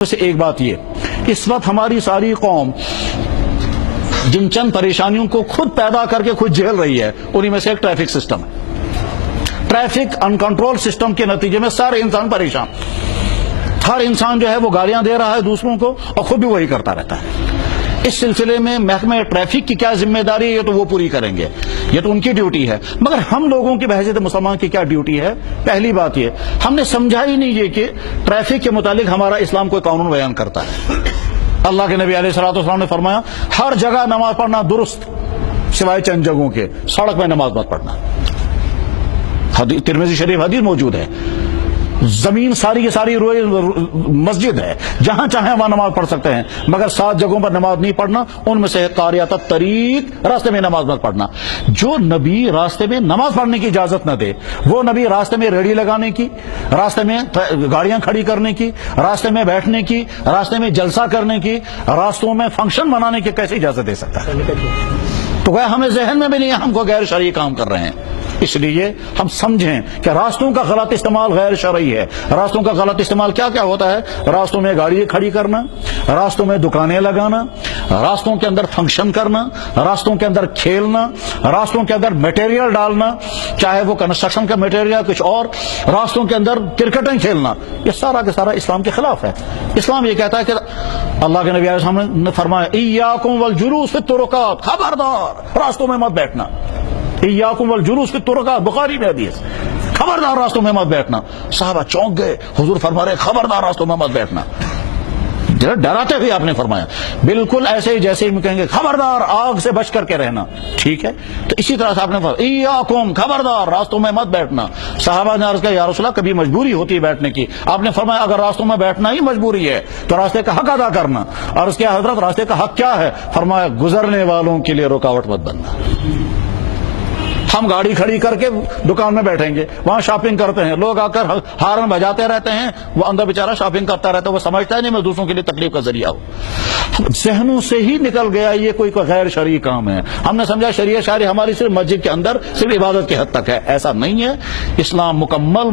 سے ایک بات یہ، اس وقت ہماری ساری قوم جن چند پریشانیوں کو خود پیدا کر کے خود جھیل رہی ہے، انہی میں سے ایک ٹریفک سسٹم ہے۔ ٹریفک انکنٹرول سسٹم کے نتیجے میں سارے انسان پریشان، ہر انسان جو ہے وہ گالیاں دے رہا ہے دوسروں کو اور خود بھی وہی کرتا رہتا ہے۔ اس سلسلے میں محکمہ ٹریفک کی کیا ذمہ داری ہے، یہ تو وہ پوری کریں گے، یہ تو ان کی ڈیوٹی ہے، مگر ہم لوگوں کی بحیثیت مسلمان کی کیا ڈیوٹی ہے؟ پہلی بات یہ، ہم نے سمجھا ہی نہیں یہ کہ ٹریفک کے متعلق ہمارا اسلام کوئی قانون بیان کرتا ہے۔ اللہ کے نبی علیہ الصلوۃ والسلام نے فرمایا ہر جگہ نماز پڑھنا درست سوائے چند جگہوں کے، سڑک میں نماز مت پڑھنا۔ ترمذی شریف حدیث موجود ہے، زمین ساری کی ساری مسجد ہے، جہاں چاہیں وہاں نماز پڑھ سکتے ہیں، مگر 7 جگہوں پر نماز نہیں پڑھنا، ان میں سے قاریۃ الطریق، راستے میں نماز مت پڑھنا۔ جو نبی راستے میں نماز پڑھنے کی اجازت نہ دے، وہ نبی راستے میں ریڑھی لگانے کی، راستے میں گاڑیاں کھڑی کرنے کی، راستے میں بیٹھنے کی، راستے میں جلسہ کرنے کی، راستوں میں فنکشن منانے کی کیسے اجازت دے سکتا ہے؟ تو وہ ہمیں ذہن میں بھی نہیں ہے ہم کو غیر شرعی کام کر رہے ہیں۔ اس لیے ہم سمجھیں کہ راستوں کا غلط استعمال غیر شرعی ہے۔ راستوں کا غلط استعمال کیا کیا ہوتا ہے؟ راستوں میں گاڑی کھڑی کرنا، راستوں میں دکانیں لگانا، راستوں کے اندر فنکشن کرنا، راستوں کے اندر کھیلنا، راستوں کے اندر میٹیریل ڈالنا، چاہے وہ کنسٹرکشن کا میٹیریل کچھ اور، راستوں کے اندر کرکٹیں کھیلنا، یہ سارا کا سارا اسلام کے خلاف ہے۔ اسلام یہ کہتا ہے کہ اللہ کے نبی علیہ السلام نے فرمایا ایاکم والجلوس فی الطرقات، خبردار راستوں میں مت بیٹھنا۔ ایاکم والجلوس فی الطرقات، بخاری میں حدیث، خبردار راستوں میں مت بیٹھنا۔ صحابہ چونک گئے، حضور فرما رہے خبردار راستوں میں مت بیٹھنا، ڈراتے ہوئے آپ نے فرمایا، بالکل ایسے ہی جیسے ہی کہیں گے خبردار آگ سے بچ کر کے رہنا، ٹھیک ہے؟ تو اسی طرح سے آپ نے فرمایا ایاکم، خبردار راستوں میں مت بیٹھنا۔ صحابہ نے عرض کیا یا رسول اللہ کبھی مجبوری ہوتی ہے بیٹھنے کی؟ آپ نے فرمایا اگر راستوں میں بیٹھنا ہی مجبوری ہے تو راستے کا حق ادا کرنا۔ عرض کیا حضرت راستے کا حق کیا ہے؟ فرمایا گزرنے والوں کے لیے رکاوٹ مت بننا۔ ہم گاڑی کھڑی کر کے دکان میں بیٹھیں گے، وہاں شاپنگ کرتے ہیں، لوگ آ کر ہارن بجاتے رہتے ہیں، وہ اندر بیچارہ شاپنگ کرتا رہتا ہے، وہ سمجھتا ہے نہیں میں دوسروں کے لیے تکلیف کا ذریعہ ہوں۔ ذہنوں سے ہی نکل گیا یہ کوئی غیر شرعی کام ہے۔ ہم نے سمجھا شریعت شرعی ہماری صرف مسجد کے اندر صرف عبادت کی حد تک ہے، ایسا نہیں ہے۔ اسلام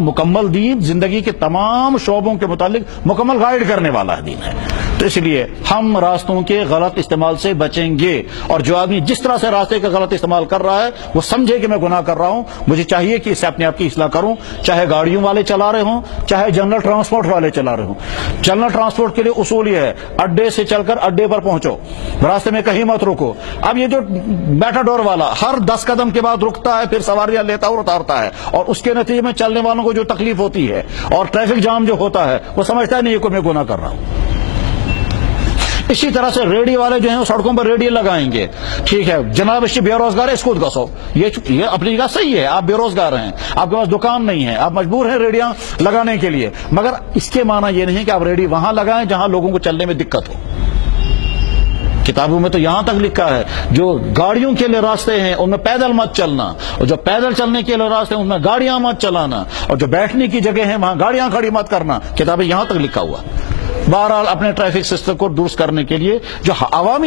مکمل دین، زندگی کے تمام شعبوں کے متعلق مکمل گائیڈ کرنے والا دین ہے۔ تو اس لیے ہم راستوں کے غلط استعمال سے بچیں گے، اور جو آدمی جس طرح سے راستے کا غلط استعمال کر رہا ہے وہ سمجھے کہ میں گناہ کر رہا ہوں، مجھے چاہیے کہ اس سے اپنے آپ کی اصلاح کروں، چاہے گاڑیوں والے چلا رہے ہوں، چاہے جنرل ٹرانسپورٹ والے چلا رہے ہوں۔ جنرل ٹرانسپورٹ کے لیے اصول یہ ہے اڈے سے چل کر اڈے پر پہنچو، راستے میں کہیں مت رکو۔ اب یہ جو میٹاڈور والا ہر 10 قدم کے بعد رکتا ہے، پھر سواریاں لیتا اور اتارتا ہے، اور اس کے نتیجے میں چلنے والوں کو جو تکلیف ہوتی ہے اور ٹریفک جام جو ہوتا ہے، وہ سمجھتا ہے نہیں یہ کوئی میں گناہ کر رہا ہوں۔ اسی طرح سے ریڈی والے جو ہیں وہ سڑکوں پر ریڈی لگائیں گے، ٹھیک ہے جناب اس بے روزگار ہے، اس کو گسو، یہ اپنی جگہ صحیح ہے، آپ بے روزگار ہیں، آپ کے پاس دکان نہیں ہے، آپ مجبور ہیں ریڈیاں لگانے کے لیے، مگر اس کے معنی یہ نہیں کہ آپ ریڈی وہاں لگائیں جہاں لوگوں کو چلنے میں دقت ہو۔ کتابوں میں تو یہاں تک لکھا ہے جو گاڑیوں کے لیے راستے ہیں ان میں پیدل مت چلنا، اور جو پیدل چلنے کے لیے راستے ہیں ان میں گاڑیاں مت چلانا، اور جو بیٹھنے کی جگہ ہیں وہاں گاڑیاں کھڑی مت کرنا۔ کتابیں یہاں تک لکھا ہوا۔ بہرحال اپنے ٹریفک سسٹم کو درست کرنے کے لیے جو عوامی